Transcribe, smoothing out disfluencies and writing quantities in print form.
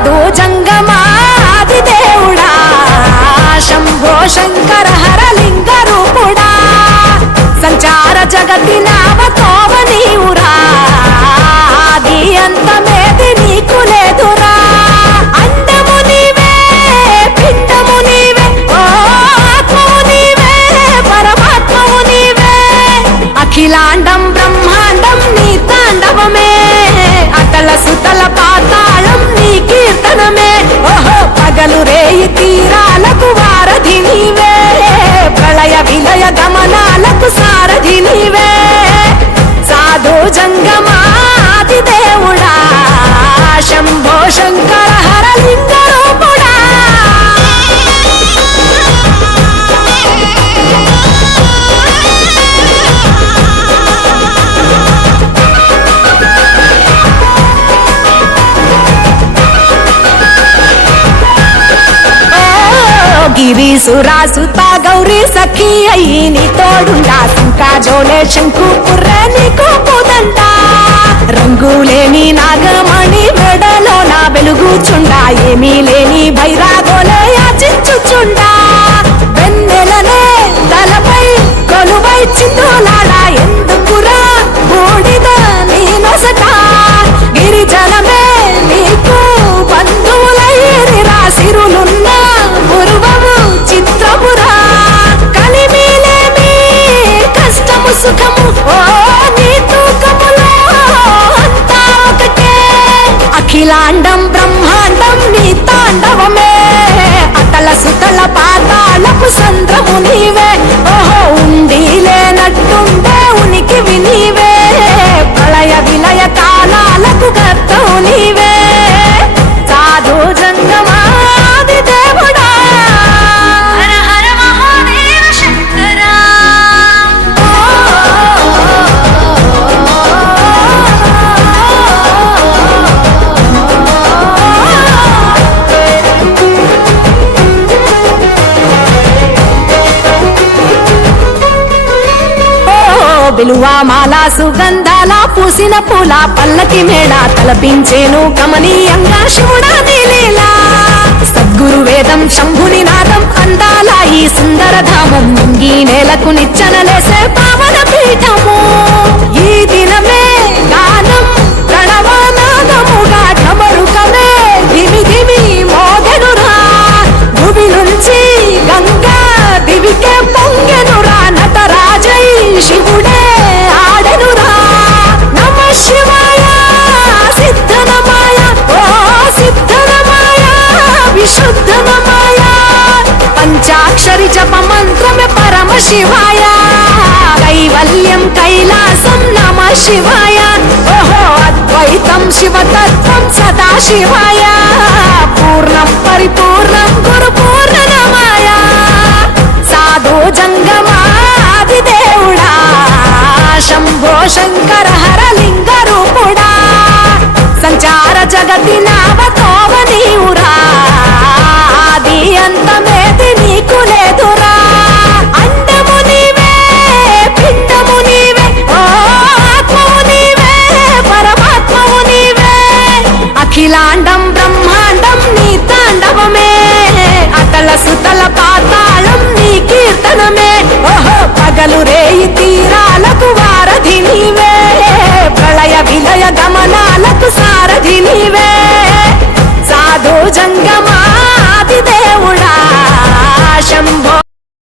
సాధు జంగమాది దేవుడా శంభో శంకర హరలింగ రూపుడా సంచార జగతి నామతోవ నీవురా ఆది అంతమేది నీకు లేదురా అండము నీవే పిండము నీవే ఓ ఆత్మము నీవే పరమాత్మము నీవే అఖిలాండం బ్రహ్మాండం నీ తాండవమే అతల సుతల పాతాళం నీ కీర్తనమే ఓహో పగలు రేయి తీరాలకు వారధి నీవే ప్రళయ విలయ గమనాలకు సారథి నీవే సాధు జంగమాది దేవుడా శంభో శంకర హరలింగ రూపుడా గిరీసురాసుత గౌరీ సఖీ అయ్యి నీ తోడుండా శంకా జోలే శంకు పుర్రె నీకు పుదంట రంగులేని నాగమణి మెడలో నా వెలుగుచుండా ఏమీ లేని భైరాగోలే యాచించుచుండా వెన్నెలనే తలపై కొలువై చిందులాడా ఎందుకురా బూడిద నీ నొసట గిరిజనమే నీకు బంధువులైరిరా సిరులున్న పూర్వము చిత్రపురా కలిమిలేమి కష్టము సుఖము ఓ నీ తూకములో అంతా ఒకటే అఖిలాండం బ్రహ్మాండం నీ తాండవమే అతల సుతల పాతాళపు సంద్రము నీవే ఓహో ఉండి లేనట్టుండే ఉనికివి నీవే ప్రళయ విలయ కాలాలకు గర్తవు నీవే సాధు జంగమాది దేవుడా హర హర మహాదేవ శంకర బిలువా మాల సుగంధాల పూసిన పూల పల్లకి మేళ తలపించేను కమనీయంగా శివుడా నీలీలా సద్గురు వేదం శంభుని నాదం అందాల ఈ సుందర ధామం ముంగి నేలకు నిచ్చనలేసే పావన పీఠము ఈ దినమే గానం ప్రణవనాదముగా ఢమరుకమే దివి దివి మోగెనురా భువి నుంచి గంగా దివికే పొంగెనురా నటరాజై శివుడే ఆడెనురా నమ శివాయ సిద్ధనమాయ ఓ సిద్ధనమాయ విశుద్ధనమాయ పంచాక్షరి జప మంత్రమే పరమ శివాయ కైవల్యం కైలాసం నమ శివాయ ఓహో అద్వైతం శివతత్వం సదా శివాయ పూర్ణం పరిపూర్ణం గురు పూర్ణనమాయ సాధు జంగమాది దేవుడా శంభో శంకర హరలింగ రూపుడా సంచార జగతి నామతోవ నీవురా ఆది అంతమేది నీకు లేదురా అండము నీవే పిండము నీవే ఓ ఆత్మము నీవే పరమాత్మము నీవే అఖిలాండం బ్రహ్మాండం నీ తాండవమే అతల సుతల పాతాళం నీ కీర్తనమే ఓహో పగలు రేయి తీరాలకు వారధి నీవే ప్రళయ విలయ గమనాలకు సారథి నీవే సాధు జంగమా